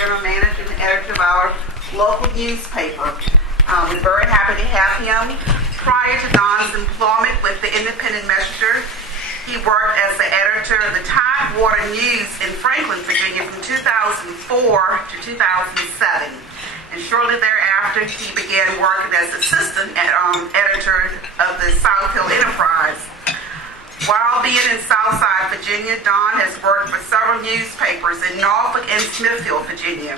general manager and editor of our local newspaper. We're very happy to have him. Prior to Don's employment with the Independent Messenger, he worked as the editor of the Tidewater News in Franklin, Virginia from 2004 to 2007. And shortly thereafter, he began working as assistant editor of the South Hill Enterprise. While being in Southside, Virginia, Don has worked for several newspapers in Norfolk and Smithfield, Virginia.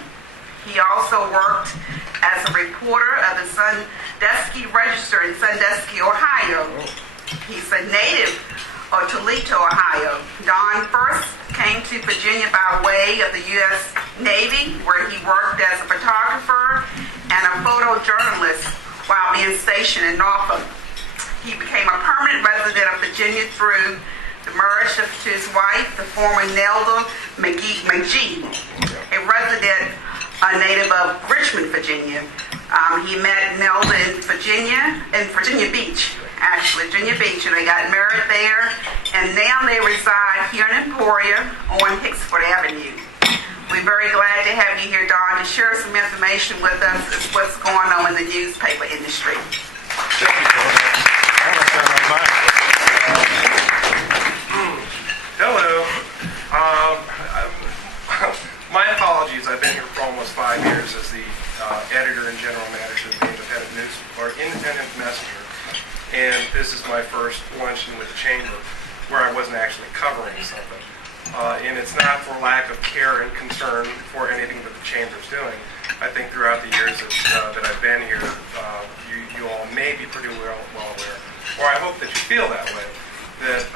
He also worked as a reporter of the Sandusky Register in Sandusky, Ohio. He's a native of Toledo, Ohio. Don first came to Virginia by way of the U.S. Navy, where he worked as a photographer and a photojournalist while being stationed in Norfolk. He became a permanent resident of Virginia through the marriage to his wife, the former Nelda McGee, a resident, a native of Richmond, Virginia. He met Nelda in Virginia Beach, and they got married there, and now they reside here in Emporia on Hicksford Avenue. We're very glad to have you here, Don, to share some information with us as what's going on in the newspaper industry. Thank you, Hello. My apologies. I've been here for almost 5 years as the editor and general manager of the Independent Messenger, and this is my first luncheon with the Chamber, where I wasn't actually covering something. And it's not for lack of care and concern for anything that the Chamber's doing. I think throughout the years that I've been here, you all may be pretty well aware, or I hope that you feel that way, that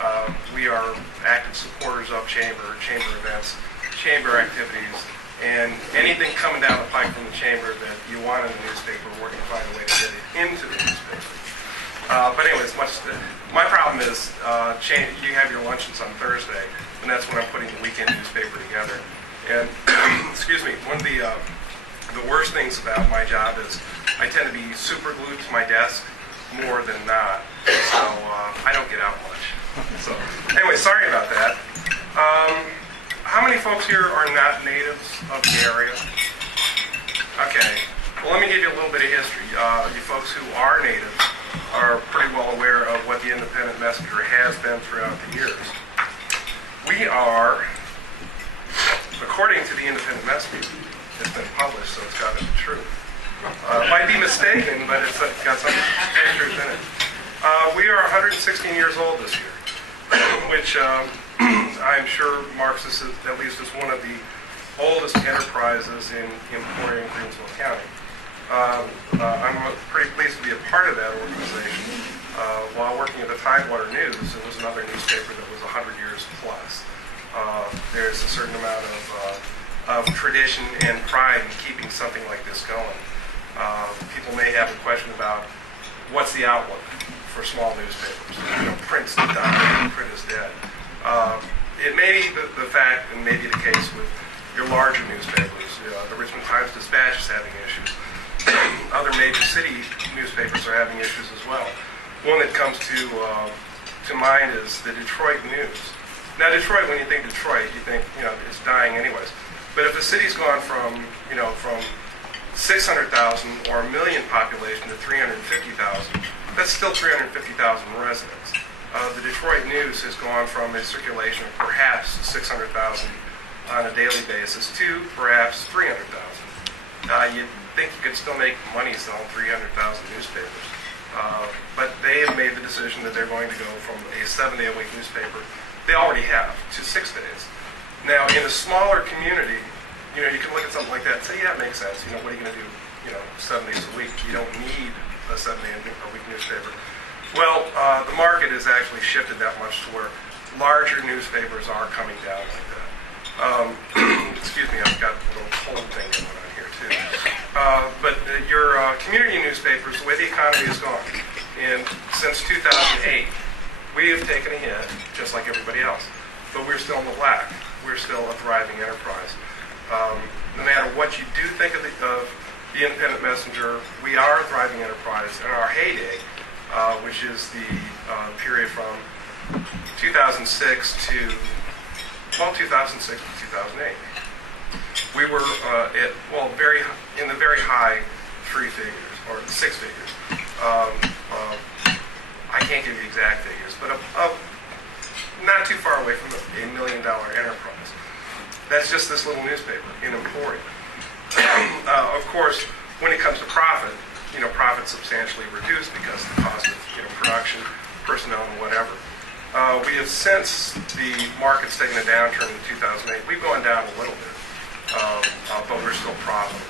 we are active supporters of Chamber events, Chamber activities, and anything coming down the pike from the Chamber that you want in the newspaper, we're going to find a way to get it into the newspaper. But anyways, my problem is you have your luncheons on Thursday, and that's when I'm putting the weekend newspaper together. And excuse me, one of the worst things about my job is I tend to be super glued to my desk more than not, so I don't get out much. So anyway, sorry about that. How many folks here are not natives of the area? Okay, well, let me give you a little bit of history. You folks who are natives are pretty well aware of what the Independent Messenger has been throughout the years. We are, according to the Independent Messenger, it's been published, so it's got to be true. It might be mistaken, but it's got some truth in it. We are 116 years old this year, which I'm sure marks us at least as one of the oldest enterprises in Emporia and Greensville County. I'm pretty pleased to be a part of that organization. While working at the Tidewater News, it was another newspaper that was 100 years plus. There's a certain amount of tradition and pride in keeping something like this going. People may have a question about what's the outlook for small newspapers. Print's dying, print is dead. It may be the fact, and maybe the case with your larger newspapers. The Richmond Times-Dispatch is having issues. Other major city newspapers are having issues as well. One that comes to mind is the Detroit News. Now, Detroit, when you think Detroit, you think it's dying anyways. But if the city's gone from 600,000 or a million population to 350,000, that's still 350,000 residents. The Detroit News has gone from a circulation of perhaps 600,000 on a daily basis to perhaps 300,000. You'd think you could still make money selling 300,000 newspapers. But they have made the decision that they're going to go from a 7-day-a-week newspaper, they already have, to 6 days. Now, in a smaller community, you can look at something like that and say, yeah, it makes sense. What are you going to do, 7 days a week? You don't need a 7-day-a-week newspaper. Well, the market has actually shifted that much to where larger newspapers are coming down like that. Excuse me, I've got a little cold thing going on here too. But your community newspapers, the way the economy has gone, and since 2008, we have taken a hit, just like everybody else. But we're still in the black. We're still a thriving enterprise. No matter what you do think of the Independent Messenger, we are a thriving enterprise. In our heyday, which is the period from 2006 to 2008. we were in the very high three figures or six figures. I can't give you exact figures, but not too far away from $1 million enterprise. That's just this little newspaper in Emporia. Of course, when it comes to profit, profit substantially reduced because of the cost of production, personnel, and whatever. We have, since the market's taken a downturn in 2008, we've gone down a little bit, but we're still profitable.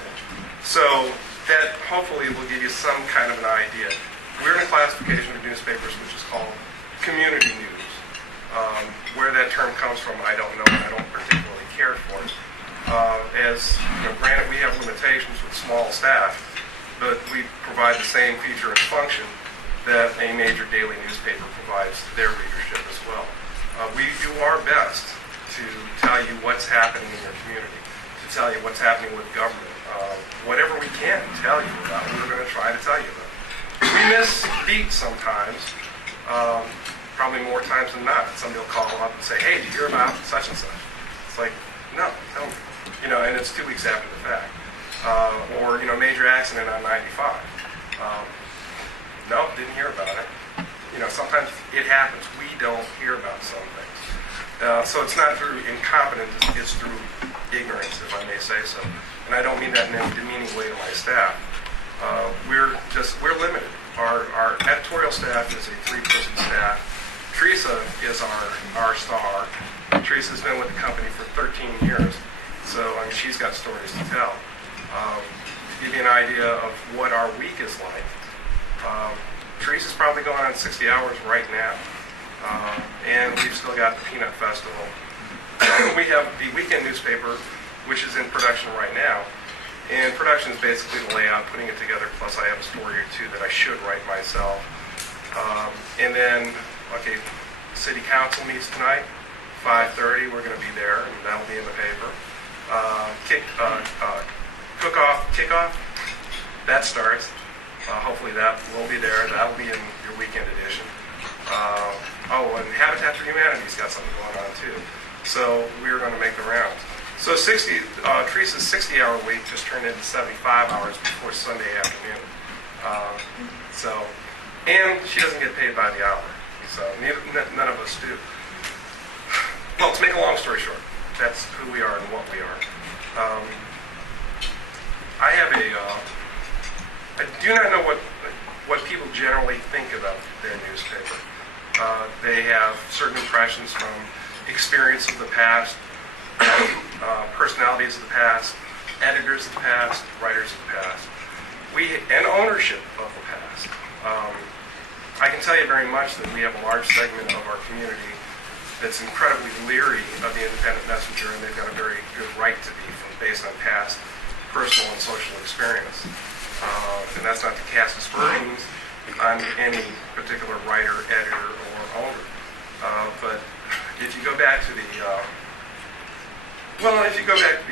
So that hopefully will give you some kind of an idea. We're in a classification of newspapers which is called community news. Where that term comes from, I don't know, and I don't particularly care for it. Granted, we have limitations with small staff, but we provide the same feature and function that a major daily newspaper provides to their readership as well. We do our best to tell you what's happening in your community, to tell you what's happening with government. Whatever we can tell you about, we're going to try to tell you about. We miss beats sometimes, probably more times than not. Somebody will call up and say, "Hey, did you hear about such and such?" It's like, no, tell me. And it's 2 weeks after the fact. Or major accident on 95. No, didn't hear about it. Sometimes it happens. We don't hear about some things. So it's not through incompetence, it's through ignorance, if I may say so. And I don't mean that in any demeaning way to my staff. We're limited. Our editorial staff is a 3-person staff. Teresa is our star. Teresa's been with the company for 13 years. So, she's got stories to tell. To give you an idea of what our week is like, Teresa's probably going on 60 hours right now. And we've still got the Peanut Festival. We have the weekend newspaper, which is in production right now. And production is basically the layout, putting it together, plus I have a story or two that I should write myself. And then, City Council meets tonight, 5:30, we're going to be there, and that'll be in the paper. Kickoff, that starts. Hopefully that will be there. That'll be in your weekend edition. And Habitat for Humanity's got something going on too. So we're going to make the rounds. So Teresa's 60-hour week just turned into 75 hours before Sunday afternoon. And she doesn't get paid by the hour. So none of us do. Well, to make a long story short, that's who we are and what we are. I do not know what people generally think about their newspaper. They have certain impressions from experience of the past, personalities of the past, editors of the past, writers of the past, and ownership of the past. I can tell you very much that we have a large segment of our community that's incredibly leery of the independent messenger, and they've got a very good right to be based on past personal and social experience. And that's not to cast aspersions on any particular writer, editor, or owner. But if you go back to the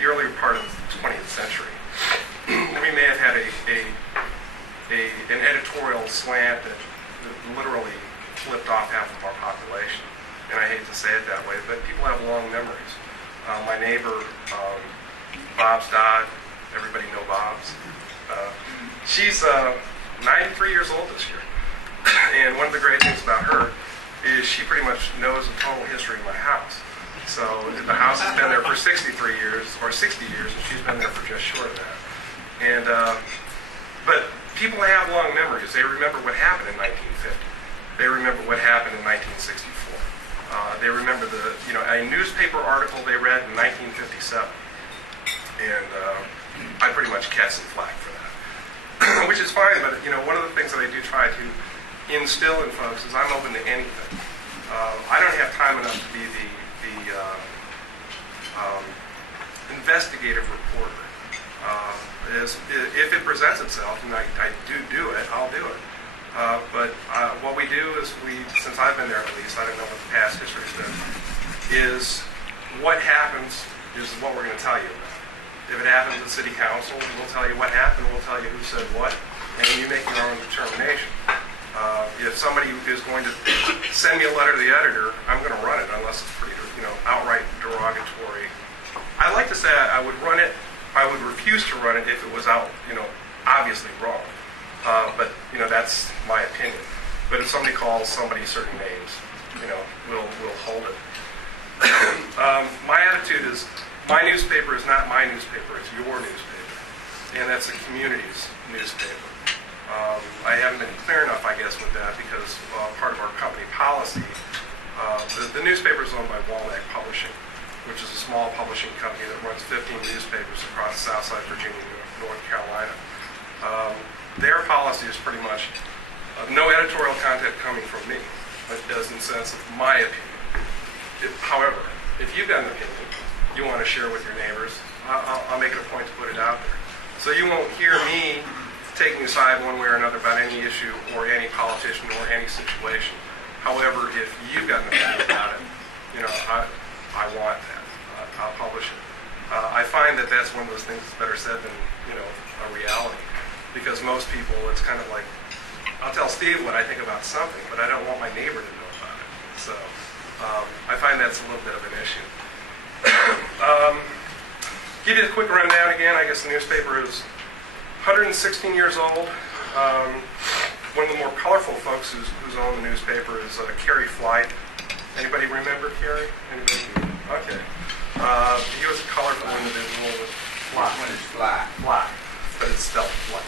earlier part of the 20th century, we may have had an editorial slant that literally flipped off half of our population. And I hate to say it that way, but people have long memories. My neighbor, Bob's Dodd, everybody know Bob's. She's 93 years old this year. And one of the great things about her is she pretty much knows the total history of my house. So the house has been there for 63 years, or 60 years, and she's been there for just short of that. And but people have long memories. They remember what happened in 1950. They remember what happened in 1964. They remember a newspaper article they read in 1957. And I pretty much catch some flack for that, which is fine. But one of the things that I do try to instill in folks is I'm open to anything. I don't have time enough to be the investigative reporter. If it presents itself, and I do it, I'll do it. But what we do is since I've been there at least, I don't know what the past history's been, is what happens is what we're going to tell you about. If it happens at City Council, we'll tell you what happened, we'll tell you who said what, and you make your own determination. If somebody is going to send me a letter to the editor, I'm going to run it unless it's pretty, outright derogatory. I like to say I would run it refuse to run it if it was obviously wrong. But that's my opinion. But if somebody calls somebody certain names, we'll hold it. My attitude is, my newspaper is not my newspaper, it's your newspaper. And that's the community's newspaper. I haven't been clear enough, I guess, with that because part of our company policy, the newspaper is owned by Walnut Publishing, which is a small publishing company that runs 15 newspapers across Southside Virginia and North Carolina. Their policy is pretty much no editorial content coming from me, but does in the sense of my opinion. However, if you've got an opinion you want to share with your neighbors, I'll make it a point to put it out there. So you won't hear me taking a side one way or another about any issue or any politician or any situation. However, if you've got an opinion about it, I want that. I'll publish it. I find that that's one of those things that's better said than a reality, because most people, it's kind of like, I'll tell Steve what I think about something, but I don't want my neighbor to know about it. So I find that's a little bit of an issue. Give you a quick rundown again. I guess the newspaper is 116 years old. One of the more colorful folks who's owned the newspaper is Carrie Flight. Anybody remember Carrie? Anybody? Okay. He was a colorful individual with Fly. but it's spelled Flight.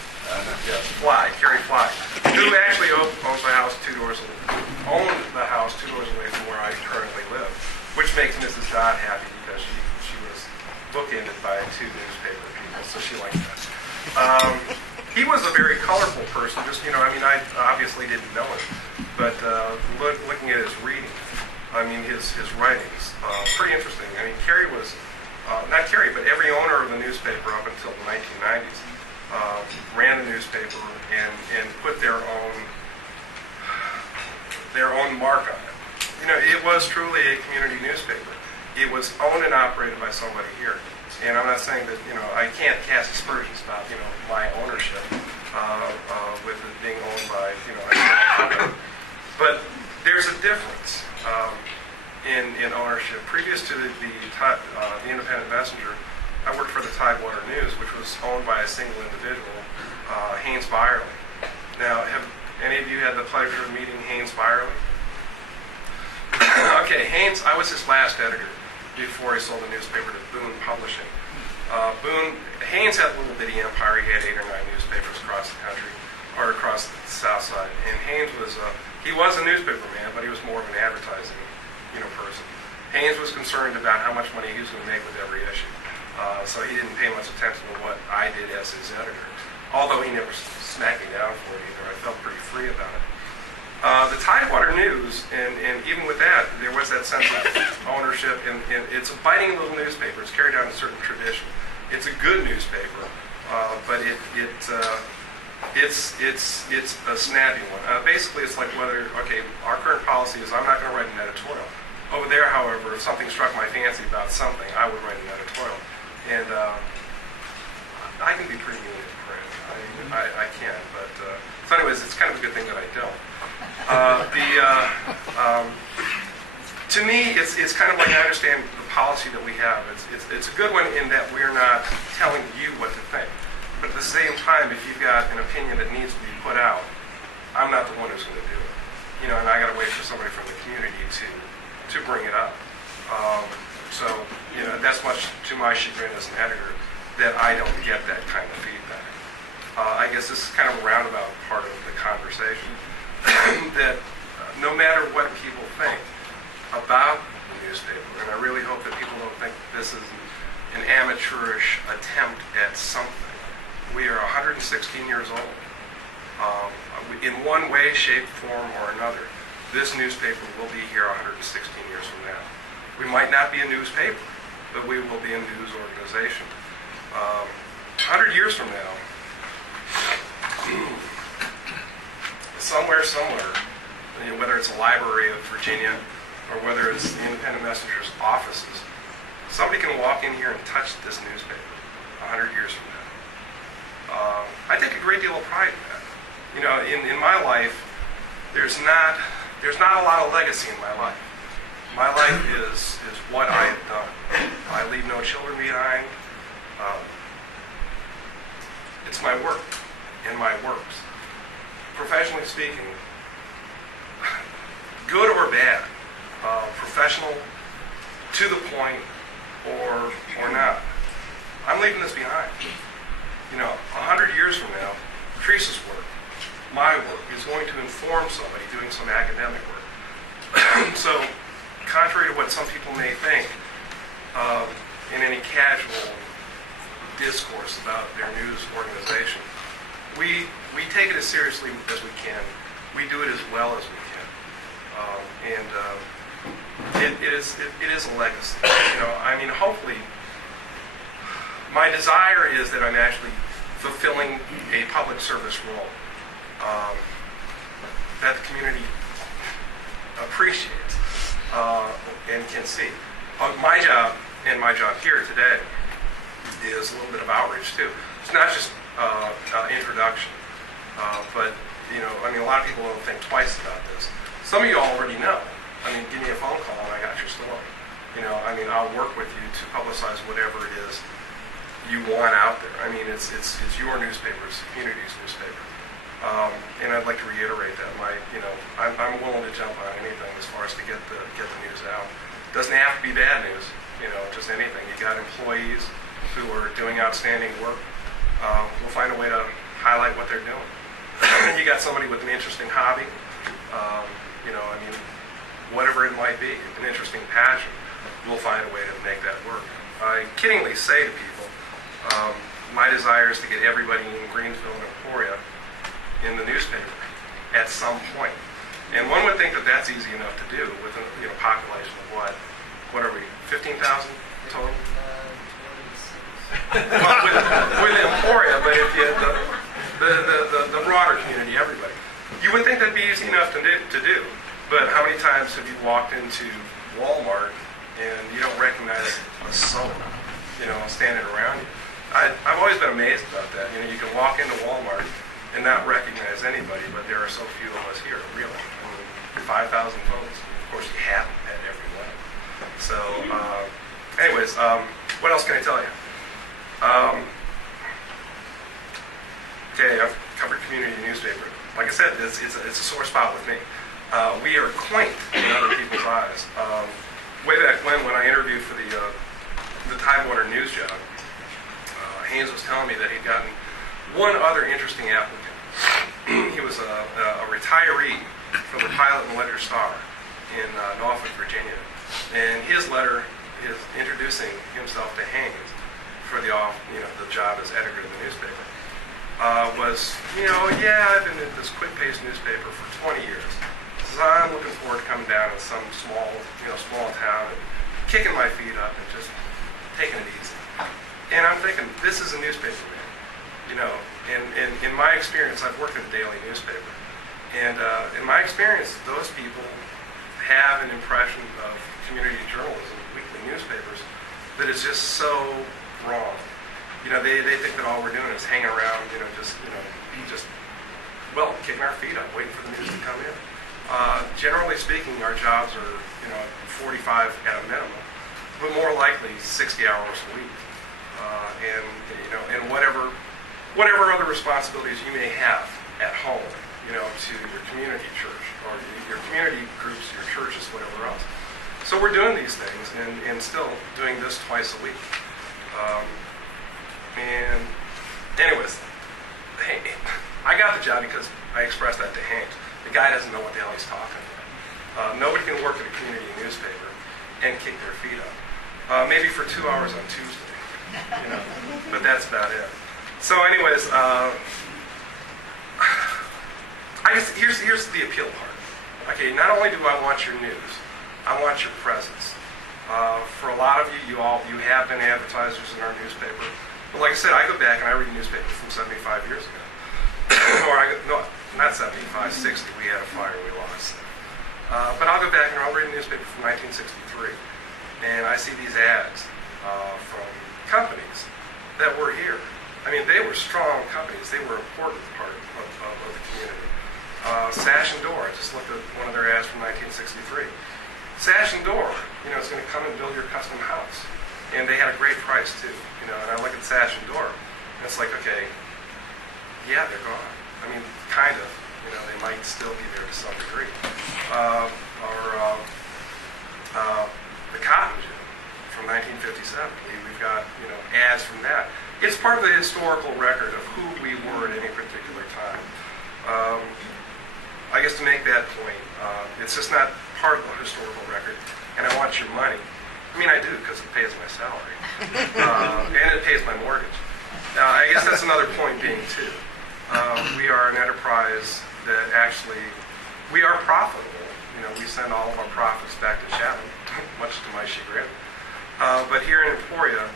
Yes, Fly, Carrie Fly, who actually owned the house two doors away from where I currently live, which makes Mrs. Dodd happy because she was bookended by two newspaper people, so she liked that. He was a very colorful person. I obviously didn't know him, but looking at his reading, his writings, pretty interesting. Carrie was, not Carrie, but every owner of the newspaper up until the 1990s ran the newspaper and put their own mark on it. It was truly a community newspaper. It was owned and operated by somebody here. And I'm not saying that, I can't cast aspersions about, my ownership with it being owned by, a company. But there's a difference in ownership. Previous to the Independent Messenger, I worked for the Tidewater News, which was owned by a single individual, Haynes Byerly. Now, have any of you had the pleasure of meeting Haynes Byerly? Okay, Haynes, I was his last editor before he sold the newspaper to Boone Publishing. Haynes had a little bitty empire. He had 8 or 9 newspapers across the country, or across the South Side. And Haynes was a newspaper man, but he was more of an advertising, person. Haynes was concerned about how much money he was going to make with every issue, so he didn't pay much attention to what I did as his editor. Although he never smacked me down for it either, I felt pretty free about it. The Tidewater News, and even with that, there was that sense of ownership, and it's a biting little newspaper. It's carried out in a certain tradition. It's a good newspaper, but it's a snappy one. Basically, it's like our current policy is I'm not going to write an editorial. Over there, however, if something struck my fancy about something, I would write an editorial. And I can be pretty mean in print. I can, but so anyways, it's kind of a good thing that I don't. To me, it's kind of like I understand the policy that we have. It's a good one in that we're not telling you what to think. But at the same time, if you've got an opinion that needs to be put out, I'm not the one who's going to do it. And I got to wait for somebody from the community to bring it up. So that's much to my chagrin as an editor that I don't get that kind of feedback. I guess this is kind of a roundabout part of the conversation. That no matter what people think about the newspaper, and I really hope that people don't think this is an amateurish attempt at something. We are 116 years old. In one way, shape, form, or another, this newspaper will be here 116 years from now. We might not be a newspaper, but we will be a news organization. 100 years from now, somewhere, whether it's a library of Virginia or whether it's the Independent Messenger's offices, somebody can walk in here and touch this newspaper 100 years from now. I take a great deal of pride in that. In my life, there's not a lot of legacy in my life. My life is what I have done. I leave no children behind. It's my work and my works. Professionally speaking, good or bad, professional, to the point, or not. I'm leaving this behind. 100 years from now, Teresa's work, my work, is going to inform somebody doing some academic work. So, contrary to what some people may think, in any casual discourse about their news organization, we take it as seriously as we can. We do it as well as we can, and it is a legacy. Hopefully, my desire is that I'm actually fulfilling a public service role that the community appreciates and can see. My job, and my job here today, is a little bit of outreach too. It's not just introduction, but a lot of people don't think twice about this. Some of you already know. Give me a phone call and I got your story. I'll work with you to publicize whatever it is you want out there. It's your newspaper, it's the community's newspaper. And I'd like to reiterate that I'm willing to jump on anything as far as to get the news out. Doesn't have to be bad news, just anything. You got employees who are doing outstanding work. We'll find a way to highlight what they're doing. You got somebody with an interesting hobby, whatever it might be, an interesting passion. We'll find a way to make that work. I kiddingly say to people, my desire is to get everybody in Greensville and Emporia in the newspaper at some point. And one would think that that's easy enough to do with a population of what are we, 15,000 total? with Emporia, but if you the broader community, everybody, you would think that'd be easy enough to do. But how many times have you walked into Walmart and you don't recognize a soul, standing around you? I've always been amazed about that. You can walk into Walmart and not recognize anybody, but there are so few of us here, really. 5,000 folks. Of course, you have them at every level. So, anyways, what else can I tell you? Okay, I've covered community newspaper. Like I said, it's a sore spot with me. We are quaint in other people's eyes. Way back when I interviewed for the Tidewater news job, Haynes was telling me that he'd gotten one other interesting applicant. He was a retiree from the Pilot and Ledger Star in Norfolk, Virginia. And his letter is introducing himself to Haynes for the job as editor of the newspaper. I've been in this quick-paced newspaper for 20 years. So I'm looking forward to coming down in some small town and kicking my feet up and just taking it easy. And I'm thinking, this is a newspaper, man. And in my experience, I've worked in a daily newspaper. And in my experience, those people have an impression of community journalism, weekly newspapers, that is just so wrong. They think that all we're doing is hanging around, kicking our feet up, waiting for the news to come in. Generally speaking, our jobs are, 45 at a minimum, but more likely 60 hours a week. And whatever other responsibilities you may have at home, to your community church or your community groups, your churches, whatever else. So we're doing these things and still doing this twice a week. And anyways, I got the job because I expressed that to Haynes. The guy doesn't know what the hell he's talking about. Nobody can work at a community newspaper and kick their feet up. Maybe for 2 hours on Tuesday, but that's about it. So anyways, here's the appeal part. Okay, not only do I want your news, I want your presence. For a lot of you have been advertisers in our newspaper. But like I said, I go back and I read newspapers from 75 years ago. Not 75, 60. We had a fire, we lost. But I'll go back and I'll read a newspaper from 1963. And I see these ads from companies that were here. They were strong companies. They were an important part of the community. Sash and Door, I just looked at one of their ads from 1963. Sash and Door, is going to come and build your custom house. And they had a great price too, and I look at Sash and Door, and it's like, okay, yeah, they're gone. I mean, kind of. They might still be there to some degree. The cotton gin from 1957. We've got ads from that. It's part of the historical record of who we were at any particular time. I guess to make that point, it's just not part of the historical record. And I want your money. I mean, I do because it pays my salary and it pays my mortgage. I guess that's another point being too. We are an enterprise that actually we are profitable. We send all of our profits back to Chatham, much to my chagrin. But here in Emporia,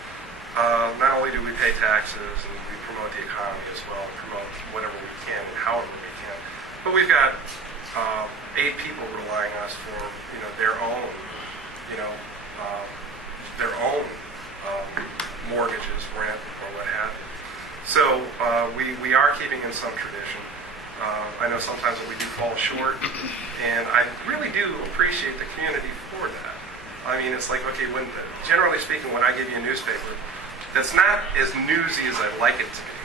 not only do we pay taxes and we promote the economy as well, and promote whatever we can and however we can, but we've got 8 people relying on us for their own mortgages, rent, or what have you. So we are keeping in some tradition. I know sometimes that we do fall short, and I really do appreciate the community for that. I mean, it's like, okay, generally speaking, when I give you a newspaper, that's not as newsy as I'd like it to be.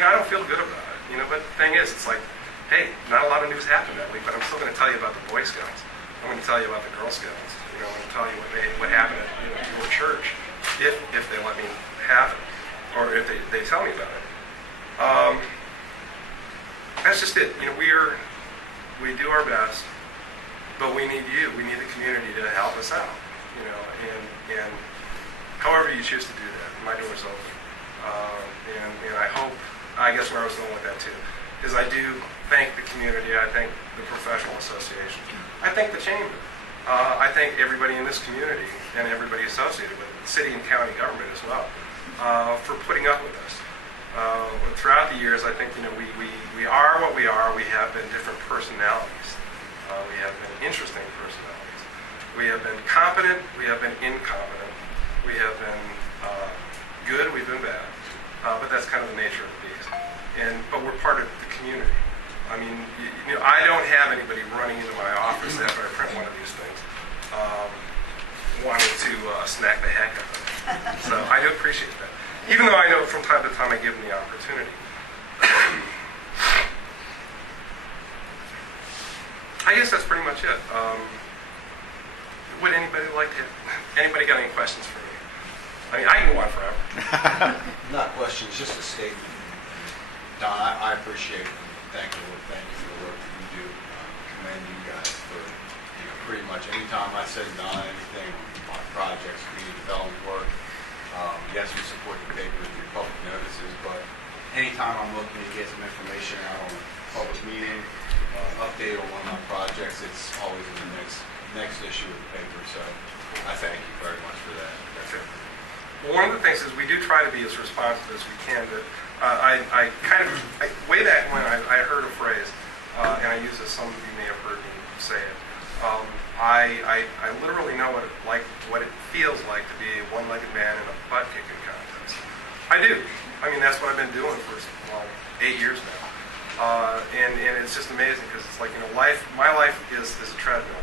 I don't feel good about it, but the thing is, it's like, hey, not a lot of news happened that week, but I'm still going to tell you about the Boy Scouts. I'm going to tell you about the Girl Scouts. I'm going to tell you what happened at your church, if they let me have it, or if they tell me about it. That's just it. We do our best, but we need you. We need the community to help us out. And however you choose to do that, my door's open. And I guess where I was going with that too, is I do thank the community. I thank the professional association. I thank the chamber. I thank everybody in this community and everybody associated with it, city and county government as well, for putting up with us. Throughout the years, I think we are what we are. We have been different personalities. We have been interesting personalities. We have been competent. We have been incompetent. We have been good. We've been bad. But that's kind of the nature of the beast. But we're part of the community. I mean, I don't have anybody running into my office after I print one of these things, wanting to snack the heck out of it. So I do appreciate that. Even though I know from time to time I give them the opportunity. I guess that's pretty much it. Would anybody anybody got any questions for me? I mean, I can go on forever. Not questions, just a statement. Don, I appreciate it. Thank you for the work that you do. Commend you guys for pretty much any time I said Don anything on projects, community development work. Yes, we support the paper through public notices, but anytime I'm looking to get some information out on a public meeting, update on one of my projects, it's always in the next issue of the paper. So I thank you very much for that. That's it. Well, one of the things is we do try to be as responsive as we can. But way back when I heard a phrase, and I use this, some of you may have heard me say it. I literally know what it feels like to be a one-legged man in a butt-kicking contest. I do. I mean, that's what I've been doing for 8 years now, and it's just amazing because it's like my life is a treadmill,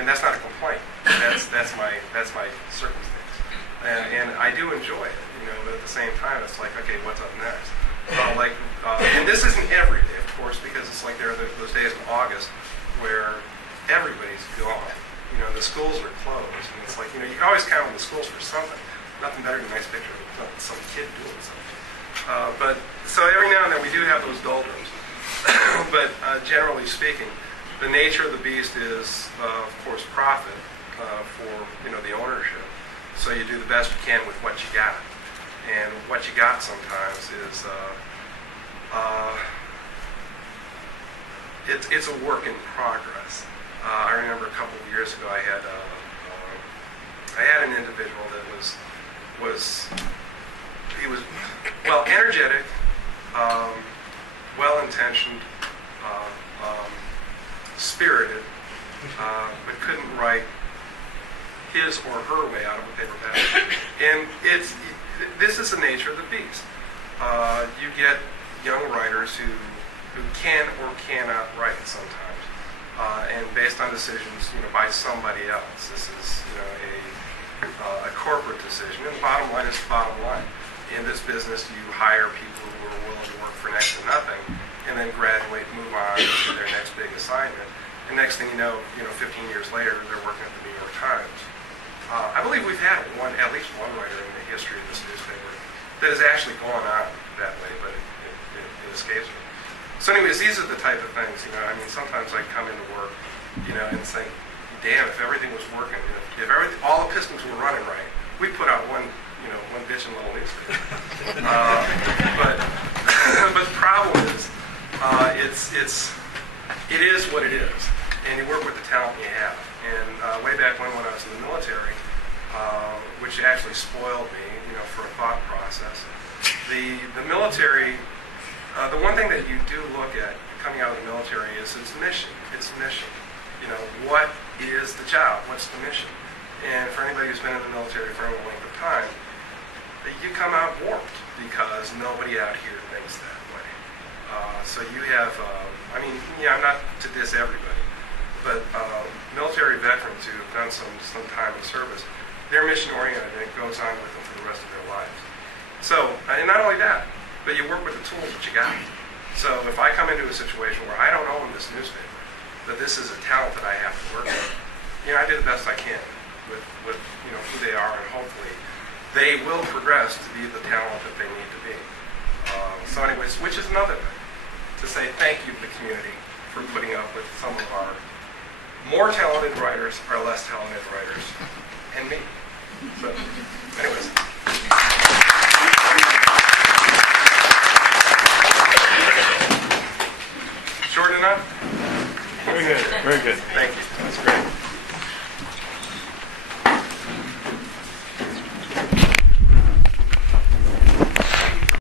and that's not a complaint. That's my circumstance, and I do enjoy it. But at the same time, it's like, okay, what's up next? And this isn't every day, of course, because it's like there are those days in August where everybody's gone. The schools are closed, and it's like, you can always count on the schools for something. Nothing better than a nice picture of some kid doing something. But so every now and then we do have those doldrums. But generally speaking, the nature of the beast is, of course, profit for the ownership. So you do the best you can with what you got, and what you got sometimes is it's a work in progress. I remember a couple of years ago I had an individual that was energetic, well-intentioned, spirited, but couldn't write his or her way out of a paper bag. And this is the nature of the beast. You get young writers who can or cannot write sometimes. And based on decisions, by somebody else. This is, a corporate decision. And the bottom line is the bottom line in this business. business, you hire people who are willing to work for next to nothing, and then graduate, move on to their next big assignment. And next thing you know, 15 years later, they're working at the New York Times. I believe we've had at least one writer in the history of this newspaper that has actually gone on that way, but it escapes me. So anyways, these are the type of things, I mean, sometimes I come into work, and think, damn, if everything was working, if all the pistons were running right, we'd put out one bitchin' little newspaper. But the problem is, it is what it is, and you work with the talent you have. And way back when I was in the military, which actually spoiled me, for a thought process. The military, the one thing that you do look at coming out of the military is its mission. Its mission. What is the job? What's the mission? And for anybody who's been in the military for any length of time, you come out warped because nobody out here thinks that way. So you have, I'm not to diss everybody, but military veterans who have done some time in service, they're mission-oriented and it goes on with them for the rest of their lives. So, and not only that, but you work with the tools that you got. So if I come into a situation where I don't own this newspaper, but this is a talent that I have to work with, I do the best I can with who they are, and hopefully they will progress to be the talent that they need to be. So anyways, which is another thing, to say thank you to the community for putting up with some of our more talented writers, our less talented writers, and me. So anyways.